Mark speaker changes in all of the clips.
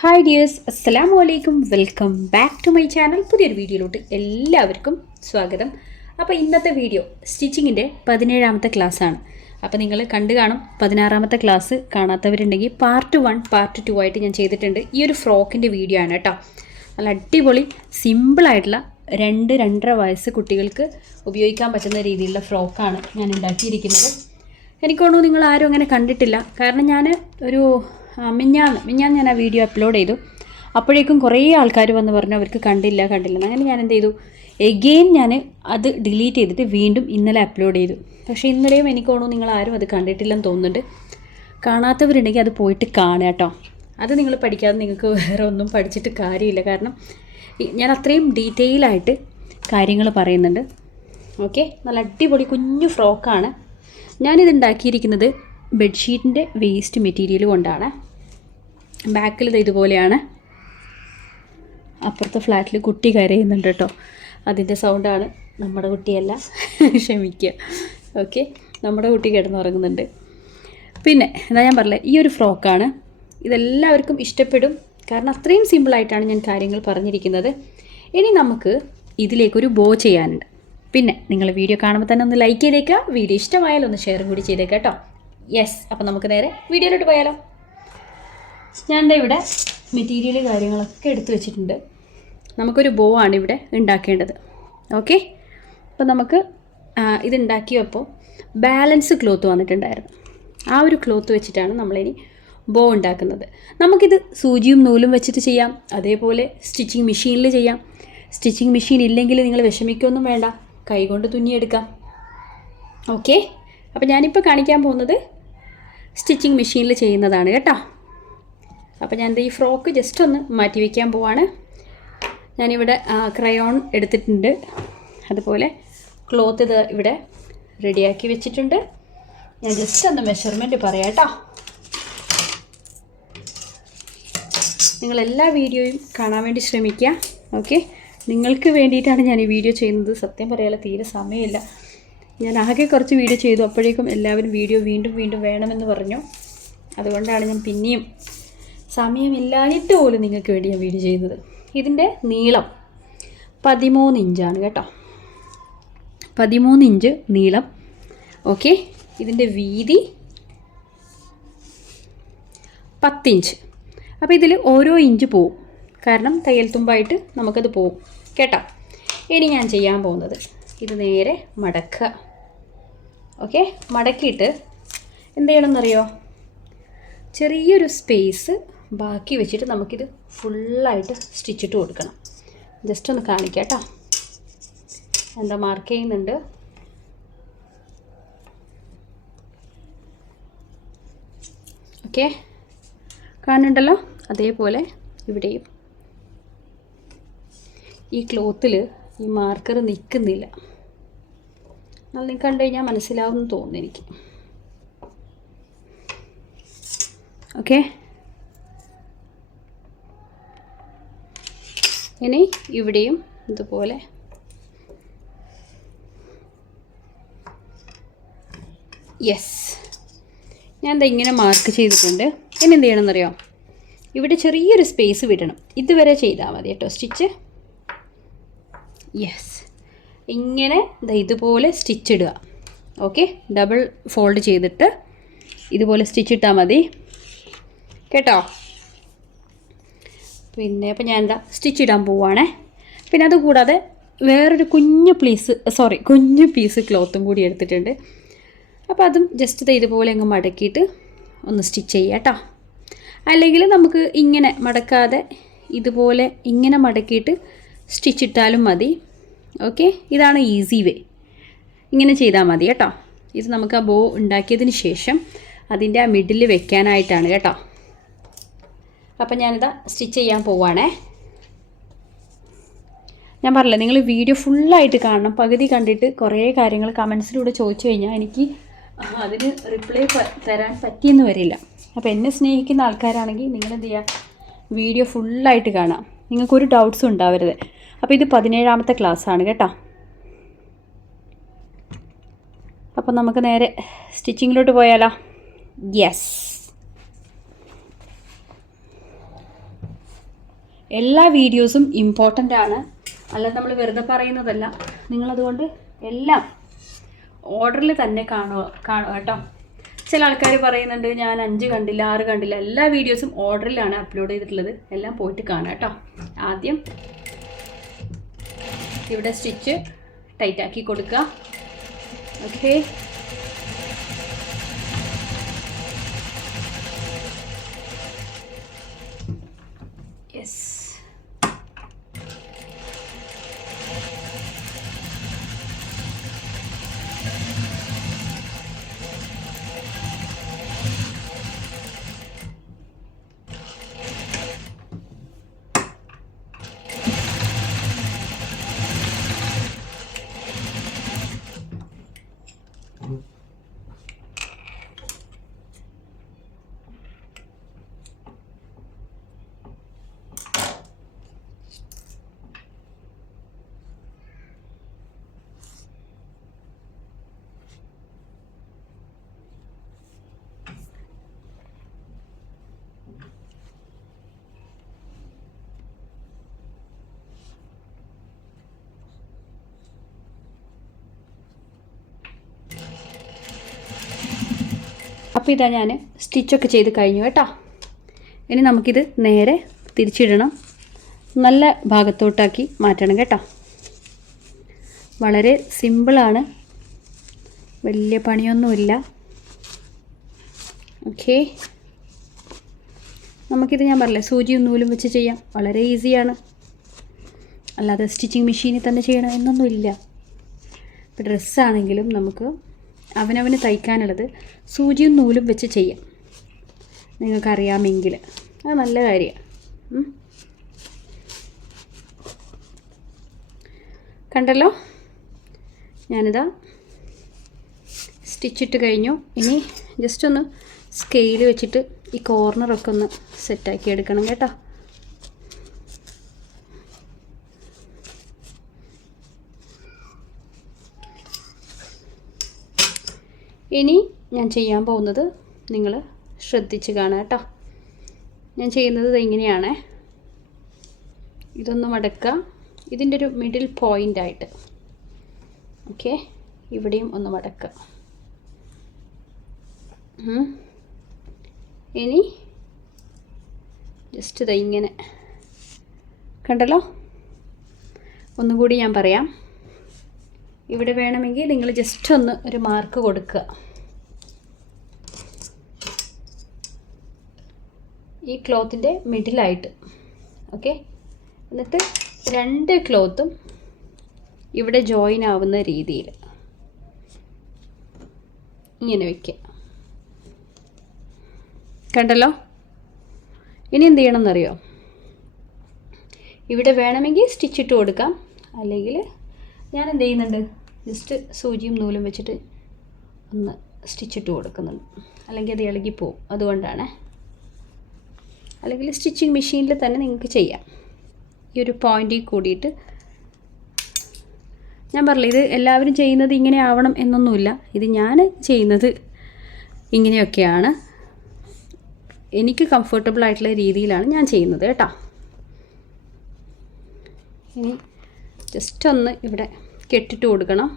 Speaker 1: Hi dears അസ്സലാമു വലൈക്കും welcome back to my channel പുതിയൊരു വീഡിയോയിലോട്ട് എല്ലാവർക്കും സ്വാഗതം. അപ്പോൾ ഇന്നത്തെ വീഡിയോ സ്റ്റിച്ചിങ്ങിന്റെ പതിനേഴാമത്തെ ക്ലാസ്സാണ് അപ്പോൾ നിങ്ങൾ കണ്ടു കാണും പതിനാറാമത്തെ ക്ലാസ് കാണാത്തവരുണ്ടെങ്കിൽ പാർട്ട് വൺ പാർട്ട് ടു ആയിട്ട് ഞാൻ ചെയ്തിട്ടുണ്ട്. ഈ ഒരു ഫ്രോക്കിന്റെ വീഡിയോ ആണ് കേട്ടോ. നല്ല അടിപൊളി സിമ്പിളായിട്ടുള്ള രണ്ട് രണ്ടര വയസ്സ് കുട്ടികൾക്ക് ഉപയോഗിക്കാൻ പറ്റുന്ന രീതിയിലുള്ള ഫ്രോക്കാണ് ഞാൻ ഉണ്ടാക്കിയിരിക്കുന്നത്. എനിക്ക് തോന്നുന്നു നിങ്ങൾ ആരും അങ്ങനെ കണ്ടിട്ടില്ല. കാരണം ഞാൻ ഒരു മിഞ്ഞാന്ന് മിഞ്ഞാന്ന് ഞാൻ ആ വീഡിയോ അപ്ലോഡ് ചെയ്തു. അപ്പോഴേക്കും കുറേ ആൾക്കാർ വന്ന് പറഞ്ഞു അവർക്ക് കണ്ടില്ല കണ്ടില്ല അങ്ങനെ ഞാൻ എന്ത് ചെയ്തു? എഗെയിൻ ഞാൻ അത് ഡിലീറ്റ് ചെയ്തിട്ട് വീണ്ടും ഇന്നലെ അപ്ലോഡ് ചെയ്തു. പക്ഷേ ഇന്നലെയും എനിക്ക് തോന്നുന്നു നിങ്ങൾ ആരും അത് കണ്ടിട്ടില്ലെന്ന് തോന്നുന്നുണ്ട്. കാണാത്തവരുണ്ടെങ്കിൽ അത് പോയിട്ട് കാണുക കേട്ടോ. അത് നിങ്ങൾ പഠിക്കാതെ നിങ്ങൾക്ക് വേറെ ഒന്നും പഠിച്ചിട്ട് കാര്യമില്ല. കാരണം ഞാൻ അത്രയും ഡീറ്റെയിൽ ആയിട്ട് കാര്യങ്ങൾ പറയുന്നുണ്ട്. ഓക്കെ നല്ല അടിപൊളി കുഞ്ഞു ഫ്രോക്കാണ്. ഞാനിത് ഉണ്ടാക്കിയിരിക്കുന്നത് ബെഡ്ഷീറ്റിന്റെ വേസ്റ്റ് മെറ്റീരിയൽ കൊണ്ടാണ്. ബാക്കിൽ ഇത് ഇതുപോലെയാണ്. അപ്പുറത്തെ ഫ്ലാറ്റിൽ കുട്ടി കരയുന്നുണ്ട് കേട്ടോ. അതിന്റെ സൗണ്ടാണ് നമ്മുടെ കുട്ടിയല്ല. ക്ഷമിക്കുക. ഓക്കെ. നമ്മുടെ കുട്ടി കിടന്നുറങ്ങുന്നുണ്ട്. പിന്നെ എന്താ ഞാൻ പറഞ്ഞത് ഈ ഒരു ഫ്രോക്കാണ്. ഇതെല്ലാവർക്കും ഇഷ്ടപ്പെടും. കാരണം അത്രയും സിമ്പിളായിട്ടാണ് ഞാൻ കാര്യങ്ങൾ പറഞ്ഞിരിക്കുന്നത്. ഇനി നമുക്ക് ഇതിലേക്കൊരു ബോ ചെയ്യാനുണ്ട്. പിന്നെ നിങ്ങൾ വീഡിയോ കാണുമ്പോൾ തന്നെ ഒന്ന് ലൈക്ക് ചെയ്തേക്കുക. വീഡിയോ ഇഷ്ടമായാലൊന്ന് ഷെയർ കൂടി ചെയ്തേക്കാം കേട്ടോ. യെസ് അപ്പോൾ നമുക്ക് നേരെ വീഡിയോയിലോട്ട് പോയാലോ. ഞാൻ ഇവിടെ മെറ്റീരിയൽ കാര്യങ്ങളൊക്കെ എടുത്തു വെച്ചിട്ടുണ്ട്. നമുക്കൊരു ബോ ആണ് ഇവിടെ ഉണ്ടാക്കേണ്ടത്. ഓക്കെ അപ്പോൾ നമുക്ക് ഇതുണ്ടാക്കിയപ്പോൾ ബാലൻസ് ക്ലോത്ത് വന്നിട്ടുണ്ടായിരുന്നു. ആ ഒരു ക്ലോത്ത് വെച്ചിട്ടാണ് നമ്മളിനി ബോ ഉണ്ടാക്കുന്നത്. നമുക്കിത് സൂചിയും നൂലും വെച്ചിട്ട് ചെയ്യാം. അതേപോലെ സ്റ്റിച്ചിങ് മെഷീനിൽ ചെയ്യാം. സ്റ്റിച്ചിങ് മെഷീൻ ഇല്ലെങ്കിൽ നിങ്ങൾ വിഷമിക്കൊന്നും വേണ്ട. കൈകൊണ്ട് തുന്നിയെടുക്കാം ഓക്കെ അപ്പോൾ ഞാനിപ്പോൾ കാണിക്കാൻ പോകുന്നത് സ്റ്റിച്ചിങ് മെഷീനിൽ ചെയ്യുന്നതാണ് കേട്ടോ. അപ്പോൾ ഞാൻ ഈ ഫ്രോക്ക് ജസ്റ്റ് ഒന്ന് മാറ്റി വയ്ക്കാൻ പോവാണ്. ഞാനിവിടെ ക്രയോൺ എടുത്തിട്ടുണ്ട്. അതുപോലെ ക്ലോത്ത് ഇത് ഇവിടെ റെഡിയാക്കി വെച്ചിട്ടുണ്ട്. ഞാൻ ജസ്റ്റ് ഒന്ന് മെഷർമെന്റ് പറയാം കേട്ടോ. നിങ്ങൾ എല്ലാ വീഡിയോയും കാണാൻ വേണ്ടി ശ്രമിക്കുക. ഓക്കെ നിങ്ങൾക്ക് വേണ്ടിയിട്ടാണ് ഞാൻ ഈ വീഡിയോ ചെയ്യുന്നത്. സത്യം പറയാനുള്ള തീരെ സമയമില്ല. ഞാൻ ആകെ കുറച്ച് വീഡിയോ ചെയ്തു. അപ്പോഴേക്കും എല്ലാവരും വീഡിയോ വീണ്ടും വീണ്ടും വേണമെന്ന് പറഞ്ഞു. അതുകൊണ്ടാണ് ഞാൻ പിന്നെയും സമയമില്ലാഞ്ഞിട്ട് പോലും നിങ്ങൾക്ക് വേണ്ടി ഞാൻ വീഡിയോ ചെയ്യുന്നത്. ഇതിന്റെ നീളം പതിമൂന്ന് ഇഞ്ചാണ് കേട്ടോ. പതിമൂന്ന് ഇഞ്ച് നീളം. ഓക്കെ. ഇതിന്റെ വീതി പത്തിഞ്ച് അപ്പോൾ ഇതിൽ ഓരോ ഇഞ്ച് പോവും. കാരണം തയ്യൽ തുമ്പായിട്ട് നമുക്കത് പോവും. കേട്ടോ. ഇനി ഞാൻ ചെയ്യാൻ പോകുന്നത്. ഇത് നേരെ മടക്കുക. ഓക്കെ മടക്കിയിട്ട് എന്ത് ചെയ്യണമെന്നറിയോ? ചെറിയൊരു സ്പേസ് ബാക്കി വെച്ചിട്ട് നമുക്കിത് ഫുള്ളായിട്ട് സ്റ്റിച്ചിട്ട് കൊടുക്കണം. ജസ്റ്റ് ഒന്ന് കാണിക്കാം കേട്ടോ. എന്താ മാർക്ക് ചെയ്യുന്നുണ്ട്? ഓക്കെ കാണുന്നുണ്ടല്ലോ? അതേപോലെ ഇവിടെയും. ഈ ക്ലോത്തിൽ ഈ മാർക്കർ നിൽക്കുന്നില്ല. നിങ്ങൾക്ക് കണ്ടു കഴിഞ്ഞാൽ മനസ്സിലാവും എന്ന് തോന്നുന്നു എനിക്ക്. ഓക്കെ ഇനി ഇവിടെയും ഇതുപോലെ യെസ് ഞാൻ ഇങ്ങനെ മാർക്ക് ചെയ്തിട്ടുണ്ട്. ഇനി എന്ത് ചെയ്യണമെന്നറിയോ? ഇവിടെ ചെറിയൊരു സ്പേസ് വിടണം. ഇതുവരെ ചെയ്താൽ മതി കേട്ടോ. സ്റ്റിച്ച് യെസ് ഇങ്ങനെ ഇതുപോലെ സ്റ്റിച്ച് ഇടുക. ഓക്കെ ഡബിൾ ഫോൾഡ് ചെയ്തിട്ട് ഇതുപോലെ സ്റ്റിച്ച് ഇട്ടാൽ മതി. കേട്ടോ? പിന്നെ അപ്പോൾ ഞാൻ എന്താ സ്റ്റിച്ച് ഇടാൻ പോവുകയാണേ പിന്നെ അതുകൂടാതെ വേറൊരു കുഞ്ഞു പീസ് സോറി കുഞ്ഞു പീസ് ക്ലോത്തും കൂടി എടുത്തിട്ടുണ്ട്. അപ്പോൾ അതും ജസ്റ്റ് ഇതുപോലെ അങ്ങ് മടക്കിയിട്ട് ഒന്ന് സ്റ്റിച്ച് ചെയ്യാം കേട്ടോ. അല്ലെങ്കിൽ നമുക്ക് ഇങ്ങനെ മടക്കാതെ ഇതുപോലെ ഇങ്ങനെ മടക്കിയിട്ട് സ്റ്റിച്ച് ഇട്ടാലും മതി. ഓക്കെ? ഇതാണ് ഈസി വേ ഇങ്ങനെ ചെയ്താൽ മതി കേട്ടോ. ഇത് നമുക്ക് ആ ബോ ഉണ്ടാക്കിയതിന് ശേഷം അതിന്റെ ആ മിഡിൽ വെക്കാനായിട്ടാണ് കേട്ടോ. അപ്പം ഞാനിതാ സ്റ്റിച്ച് ചെയ്യാൻ പോവാണേ. ഞാൻ പറഞ്ഞില്ല നിങ്ങൾ വീഡിയോ ഫുള്ളായിട്ട് കാണണം. പകുതി കണ്ടിട്ട് കുറേ കാര്യങ്ങൾ കമൻസിലൂടെ ചോദിച്ചു കഴിഞ്ഞാൽ എനിക്ക് അതിന് റിപ്ലൈ തരാൻ പറ്റിയെന്ന് വരില്ല. അപ്പോൾ എന്നെ സ്നേഹിക്കുന്ന ആൾക്കാരാണെങ്കിൽ നിങ്ങൾ എന്ത് ചെയ്യുക? വീഡിയോ ഫുള്ളായിട്ട് കാണാം. നിങ്ങൾക്കൊരു ഡൗട്ട്സും ഉണ്ടാവരുത്. അപ്പോൾ ഇത് പതിനേഴാമത്തെ ആണ് കേട്ടോ. അപ്പോൾ നമുക്ക് നേരെ സ്റ്റിച്ചിങ്ങിലോട്ട് പോയാലോ? യെസ് എല്ലാ വീഡിയോസും ഇമ്പോർട്ടന്റ് ആണ്. അല്ല നമ്മൾ വെറുതെ പറയുന്നതല്ല. നിങ്ങളതുകൊണ്ട് എല്ലാം ഓർഡറിൽ തന്നെ കാണുക കാണുക കേട്ടോ. ചില ആൾക്കാർ പറയുന്നുണ്ട് ഞാൻ അഞ്ച് കണ്ടില്ല ആറ് കണ്ടില്ല. എല്ലാ വീഡിയോസും ഓർഡറിലാണ് അപ്ലോഡ് ചെയ്തിട്ടുള്ളത്. എല്ലാം പോയിട്ട് കാണാം കേട്ടോ. ആദ്യം ഇവിടെ സ്റ്റിച്ച് ടൈറ്റാക്കി കൊടുക്കുക. ഓക്കെ യെസ് അപ്പോൾ ഇതാ ഞാൻ സ്റ്റിച്ചൊക്കെ ചെയ്ത് കഴിഞ്ഞു കേട്ടോ. ഇനി നമുക്കിത് നേരെ തിരിച്ചിടണം. നല്ല ഭാഗത്തോട്ടാക്കി മാറ്റണം കേട്ടോ. വളരെ സിമ്പിളാണ്. വലിയ പണിയൊന്നുമില്ല. ഓക്കെ. നമുക്കിത് ഞാൻ പറഞ്ഞില്ലേ സൂചിയും നൂലും വെച്ച് ചെയ്യാം. വളരെ ഈസിയാണ്. അല്ലാതെ സ്റ്റിച്ചിങ് മെഷീനിൽ തന്നെ ചെയ്യണം എന്നൊന്നുമില്ല. ഇപ്പോൾ ഡ്രസ്സാണെങ്കിലും നമുക്ക് അവനവന് തയ്ക്കാനുള്ളത് സൂചിയും നൂലും വെച്ച് ചെയ്യാം. നിങ്ങൾക്കറിയാമെങ്കിൽ. അത് നല്ല കാര്യമാണ് കണ്ടല്ലോ? ഞാനിതാ സ്റ്റിച്ചിട്ട് കഴിഞ്ഞു. ഇനി ജസ്റ്റ് ഒന്ന് സ്കെയിൽ വെച്ചിട്ട് ഈ കോർണറൊക്കെ ഒന്ന് സെറ്റാക്കി എടുക്കണം കേട്ടോ. ഇനി ഞാൻ ചെയ്യാൻ പോകുന്നത് നിങ്ങൾ ശ്രദ്ധിച്ച് കാണുക കേട്ടോ. ഞാൻ ചെയ്യുന്നത് ഇങ്ങനെയാണ്. ഇതൊന്ന് മടക്കുക. ഇതിന്റെ ഒരു മിഡിൽ പോയിന്റ് ആയിട്ട്. ഓക്കെ ഇവിടെയും ഒന്ന് മടക്കുക. ഇനി ജസ്റ്റ് ഇത് ഇങ്ങനെ. കണ്ടല്ലോ? ഒന്നുകൂടി ഞാൻ പറയാം. ഇവിടെ വേണമെങ്കിൽ നിങ്ങൾ ജസ്റ്റ് ഒന്ന് ഒരു മാർക്ക് കൊടുക്കുക. ഈ ക്ലോത്തിന്റെ മിഡിലായിട്ട്. ഓക്കെ? എന്നിട്ട് രണ്ട് ക്ലോത്തും ഇവിടെ ജോയിൻ ആവുന്ന രീതിയിൽ ഇങ്ങനെ വയ്ക്കുക കണ്ടല്ലോ? ഇനി എന്ത് ചെയ്യണം എന്നറിയോ ഇവിടെ വേണമെങ്കിൽ സ്റ്റിച്ച് ഇട്ട് കൊടുക്കാം. അല്ലെങ്കിൽ ഞാൻ എന്ത് ചെയ്യുന്നുണ്ട്? ജസ്റ്റ് സൂചിയും നൂലും വെച്ചിട്ട് ഒന്ന് സ്റ്റിച്ച് ഇട്ട് കൊടുക്കുന്നുണ്ട്. അല്ലെങ്കിൽ അത് ഇളകിപ്പോവും അതുകൊണ്ടാണ് അല്ലെങ്കിൽ സ്റ്റിച്ചിങ് മെഷീനിൽ തന്നെ നിങ്ങൾക്ക് ചെയ്യാം. ഈ ഒരു പോയിന്റിൽ കൂടിയിട്ട്. ഞാൻ പറഞ്ഞില്ല ഇത് എല്ലാവരും ചെയ്യുന്നത് ഇങ്ങനെ ആവണം എന്നൊന്നുമില്ല. ഇത് ഞാൻ ചെയ്യുന്നത് ഇങ്ങനെയൊക്കെയാണ്. എനിക്ക് കംഫർട്ടബിൾ ആയിട്ടുള്ള രീതിയിലാണ് ഞാൻ ചെയ്യുന്നത് കേട്ടോ. ഇനി ജസ്റ്റ് ഒന്ന് ഇവിടെ കെട്ടിട്ട് കൊടുക്കണം.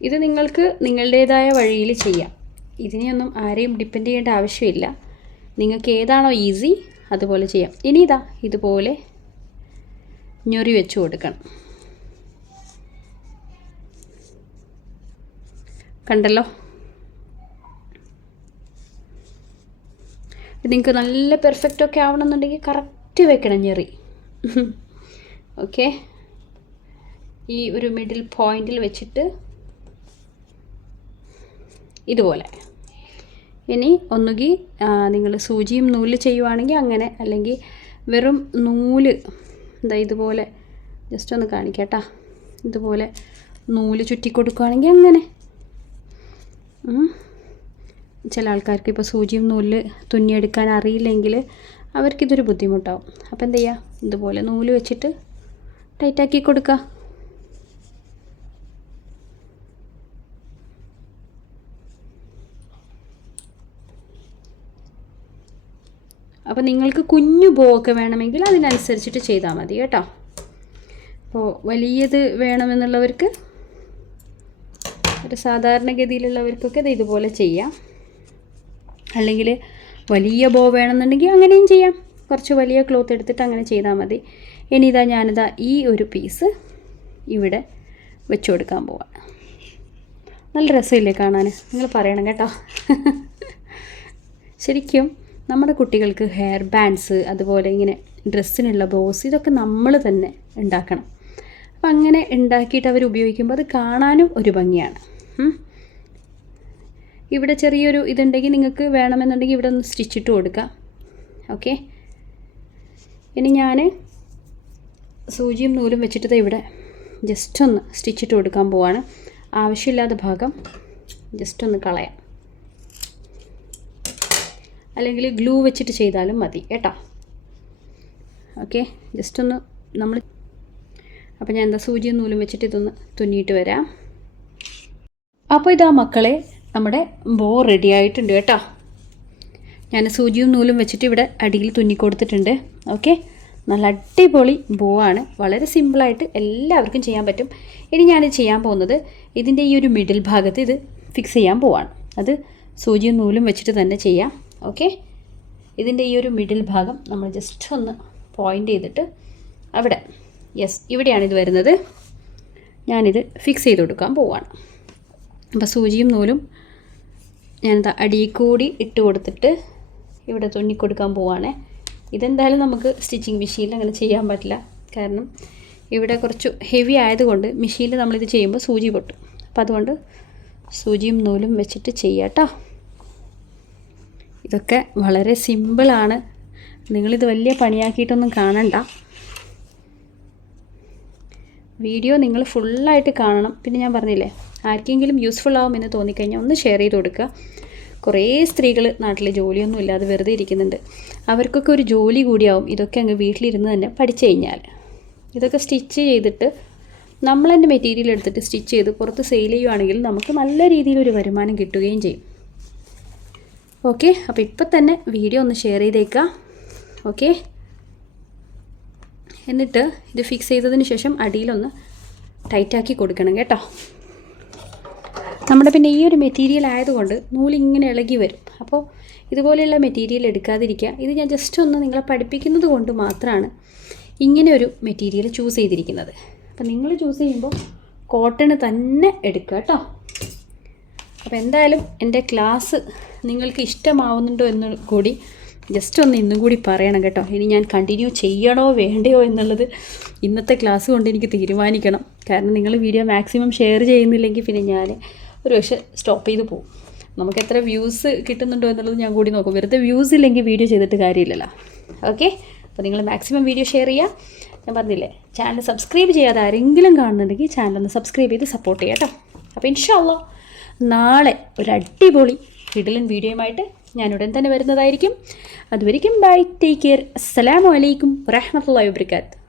Speaker 1: ഇത് നിങ്ങൾക്ക് നിങ്ങളുടേതായ വഴിയിൽ ചെയ്യാം. ഇതിനെയൊന്നും ആരെയും ഡിപ്പെൻഡ് ചെയ്യേണ്ട ആവശ്യമില്ല. നിങ്ങൾക്ക് ഏതാണോ ഈസി അതുപോലെ ചെയ്യാം. ഇനി ഇതാ ഇതുപോലെ ഞൊറി വെച്ച് കൊടുക്കണം. കണ്ടല്ലോ? നിങ്ങൾക്ക് നല്ല പെർഫെക്റ്റ് ഒക്കെ ആവണമെന്നുണ്ടെങ്കിൽ കറക്റ്റ് വെക്കണം ഞെറി. ഓക്കെ ഈ ഒരു മിഡിൽ പോയിന്റിൽ വെച്ചിട്ട് ഇതുപോലെ. ഇനി ഒന്നുകിൽ നിങ്ങൾ സൂചിയും നൂൽ ചെയ്യുവാണെങ്കിൽ അങ്ങനെ അല്ലെങ്കിൽ വെറും നൂൽ എന്താ ഇതുപോലെ ജസ്റ്റ് ഒന്ന് കാണിക്കട്ടാ. ഇതുപോലെ നൂൽ ചുറ്റി കൊടുക്കുകയാണെങ്കിൽ അങ്ങനെ. ചില ആൾക്കാർക്ക് ഇപ്പോൾ സൂചിയും നൂൽ തുന്നിയെടുക്കാൻ അറിയില്ലെങ്കിൽ അവർക്കിതൊരു ബുദ്ധിമുട്ടാവും. അപ്പോൾ എന്ത് ചെയ്യുക ഇതുപോലെ നൂൽ വെച്ചിട്ട് ടൈറ്റാക്കി കൊടുക്കുക അപ്പോൾ നിങ്ങൾക്ക് കുഞ്ഞു ബോ ഒക്കെ വേണമെങ്കിൽ അതിനനുസരിച്ചിട്ട് ചെയ്താൽ മതി കേട്ടോ. അപ്പോൾ വലിയത് വേണമെന്നുള്ളവർക്ക് ഒരു സാധാരണഗതിയിലുള്ളവർക്കൊക്കെ ഇത് ഇതുപോലെ ചെയ്യാം. അല്ലെങ്കിൽ വലിയ ബോ വേണമെന്നുണ്ടെങ്കിൽ അങ്ങനെയും ചെയ്യാം. കുറച്ച് വലിയ ക്ലോത്ത് എടുത്തിട്ട് അങ്ങനെ ചെയ്താൽ മതി. ഇനി ഇതാ ഞാനിതാ ഈ ഒരു പീസ് ഇവിടെ വെച്ച് കൊടുക്കാൻ പോവാം. നല്ല രസമില്ലേ കാണാൻ നിങ്ങൾ പറയണം കേട്ടോ. ശരിക്കും നമ്മുടെ കുട്ടികൾക്ക് ഹെയർ ബാൻഡ്സ് അതുപോലെ ഇങ്ങനെ ഡ്രസ്സിനുള്ള ബോസ് ഇതൊക്കെ നമ്മൾ തന്നെ ഉണ്ടാക്കണം. അപ്പം അങ്ങനെ ഉണ്ടാക്കിയിട്ട് അവർ ഉപയോഗിക്കുമ്പോൾ അത് കാണാനും ഒരു ഭംഗിയാണ്. ഇവിടെ ചെറിയൊരു ഇതുണ്ടെങ്കിൽ നിങ്ങൾക്ക് വേണമെന്നുണ്ടെങ്കിൽ ഇവിടെ ഒന്ന് സ്റ്റിച്ചിട്ട് കൊടുക്കാം. ഓക്കെ ഇനി ഞാൻ സൂചിയും നൂലും വെച്ചിട്ട് ഇവിടെ ജസ്റ്റ് ഒന്ന് സ്റ്റിച്ചിട്ട് കൊടുക്കാൻ പോവാണ്. ആവശ്യമില്ലാത്ത ഭാഗം ജസ്റ്റ് ഒന്ന് കളയാം. അല്ലെങ്കിൽ ഗ്ലൂ വെച്ചിട്ട് ചെയ്താലും മതി കേട്ടോ? ഓക്കെ ജസ്റ്റ് ഒന്ന് നമ്മൾ അപ്പോൾ ഞാൻ എന്താ സൂചിയും നൂലും വെച്ചിട്ട് ഇതൊന്ന് തുന്നിയിട്ട് വരാം. അപ്പോൾ ഇതാ മക്കളെ നമ്മുടെ ബോ റെഡി ആയിട്ടുണ്ട് കേട്ടോ. ഞാൻ സൂചിയും നൂലും വെച്ചിട്ട് ഇവിടെ അടിയിൽ തുന്നി കൊടുത്തിട്ടുണ്ട് ഓക്കെ നല്ല അടിപൊളി ബോ ആണ്. വളരെ സിമ്പിളായിട്ട് എല്ലാവർക്കും ചെയ്യാൻ പറ്റും. ഇനി ഞാൻ ചെയ്യാൻ പോകുന്നത് ഇതിന്റെ ഈ ഒരു മിഡിൽ ഭാഗത്ത് ഇത് ഫിക്സ് ചെയ്യാൻ പോവാണ്. അത് സൂചിയും നൂലും വെച്ചിട്ട് തന്നെ ചെയ്യാം. ഓക്കെ ഇതിന്റെ ഈ ഒരു മിഡിൽ ഭാഗം നമ്മൾ ജസ്റ്റ് ഒന്ന് പോയിന്റ് ചെയ്തിട്ട് അവിടെ. യെസ് ഇവിടെയാണ് ഇത് വരുന്നത്. ഞാനിത് ഫിക്സ് ചെയ്ത് കൊടുക്കാൻ പോവാണ്. അപ്പോൾ സൂചിയും നൂലും ഞാനിത് അടിയിൽ കൂടി ഇട്ട് കൊടുത്തിട്ട് ഇവിടെ തുന്നി കൊടുക്കാൻ പോവാണേ. ഇതെന്തായാലും നമുക്ക് സ്റ്റിച്ചിങ് മെഷീനിൽ അങ്ങനെ ചെയ്യാൻ പറ്റില്ല. കാരണം ഇവിടെ കുറച്ച് ഹെവി ആയതുകൊണ്ട് മെഷീനിൽ നമ്മളിത് ചെയ്യുമ്പോൾ സൂചി പൊട്ടും. അപ്പോൾ അതുകൊണ്ട് സൂചിയും നൂലും വെച്ചിട്ട് ചെയ്യാം കേട്ടോ ഇതൊക്കെ വളരെ സിമ്പിളാണ്. നിങ്ങളിത് വലിയ പണിയാക്കിയിട്ടൊന്നും കാണണ്ട. വീഡിയോ നിങ്ങൾ ഫുള്ളായിട്ട് കാണണം. പിന്നെ ഞാൻ പറഞ്ഞില്ലേ ആർക്കെങ്കിലും യൂസ്ഫുൾ ആവും എന്ന് തോന്നിക്കഴിഞ്ഞാൽ ഒന്ന് ഷെയർ ചെയ്ത് കൊടുക്കുക. കുറേ സ്ത്രീകൾ നാട്ടിൽ ജോലിയൊന്നും ഇല്ലാതെ വെറുതെ ഇരിക്കുന്നുണ്ട്. അവർക്കൊക്കെ ഒരു ജോലി കൂടിയാവും ഇതൊക്കെ അങ്ങ് വീട്ടിലിരുന്ന് തന്നെ പഠിച്ചു കഴിഞ്ഞാൽ ഇതൊക്കെ സ്റ്റിച്ച് ചെയ്തിട്ട് നമ്മൾ മെറ്റീരിയൽ എടുത്തിട്ട് സ്റ്റിച്ച് ചെയ്ത് പുറത്ത് സെയിൽ ചെയ്യുവാണെങ്കിൽ നമുക്ക് നല്ല രീതിയിൽ ഒരു വരുമാനം കിട്ടുകയും ചെയ്യും. ഓക്കെ അപ്പോൾ ഇപ്പം തന്നെ വീഡിയോ ഒന്ന് ഷെയർ ചെയ്തേക്കാം. ഓക്കെ. എന്നിട്ട് ഇത് ഫിക്സ് ചെയ്തതിന് ശേഷം അടിയിലൊന്ന് ടൈറ്റാക്കി കൊടുക്കണം കേട്ടോ. നമ്മുടെ പിന്നെ ഈ ഒരു മെറ്റീരിയൽ ആയതുകൊണ്ട് നൂലിങ്ങനെ ഇളകി വരും. അപ്പോൾ ഇതുപോലെയുള്ള മെറ്റീരിയൽ എടുക്കാതിരിക്കുക. ഇത് ഞാൻ ജസ്റ്റ് ഒന്ന് നിങ്ങളെ പഠിപ്പിക്കുന്നത് കൊണ്ട് മാത്രമാണ് ഇങ്ങനെ ഒരു മെറ്റീരിയൽ ചൂസ് ചെയ്തിരിക്കുന്നത്. അപ്പം നിങ്ങൾ ചൂസ് ചെയ്യുമ്പോൾ കോട്ടൺ തന്നെ എടുക്കുക കേട്ടോ. അപ്പോൾ എന്തായാലും എന്റെ ക്ലാസ് നിങ്ങൾക്ക് ഇഷ്ടമാവുന്നുണ്ടോ എന്ന് കൂടി ജസ്റ്റ് ഒന്ന് ഇന്നും കൂടി പറയണം കേട്ടോ. ഇനി ഞാൻ കണ്ടിന്യൂ ചെയ്യണോ വേണ്ടയോ എന്നുള്ളത് ഇന്നത്തെ ക്ലാസ് കൊണ്ട് എനിക്ക് തീരുമാനിക്കണം. കാരണം നിങ്ങൾ വീഡിയോ മാക്സിമം ഷെയർ ചെയ്യുന്നില്ലെങ്കിൽ പിന്നെ ഞാൻ ഒരു പക്ഷേ സ്റ്റോപ്പ് ചെയ്ത് പോകും നമുക്ക് എത്ര വ്യൂസ് കിട്ടുന്നുണ്ടോ എന്നുള്ളത് ഞാൻ കൂടി നോക്കും. വെറുതെ വ്യൂസ് ഇല്ലെങ്കിൽ വീഡിയോ ചെയ്തിട്ട് കാര്യമില്ലല്ലോ. ഓക്കെ അപ്പോൾ നിങ്ങൾ മാക്സിമം വീഡിയോ ഷെയർ ചെയ്യുക ഞാൻ പറഞ്ഞില്ലേ ചാനൽ സബ്സ്ക്രൈബ് ചെയ്യാതെ ആരെങ്കിലും കാണുന്നുണ്ടെങ്കിൽ ചാനൽ ഒന്ന് സബ്സ്ക്രൈബ് ചെയ്ത് സപ്പോർട്ട് ചെയ്യാം കേട്ടോ. അപ്പോൾ ഇൻഷാല്ലോ നാളെ ഒരു അടിപൊളി കിടിലൻ വീഡിയോയുമായിട്ട് ഞാൻ ഉടൻ തന്നെ വരുന്നതായിരിക്കും. അതുവരിക്കും ബൈ ടേക്ക് കെയർ. അസ്സലാമലൈക്കും അലൈക്കും വബർക്കാത്ത്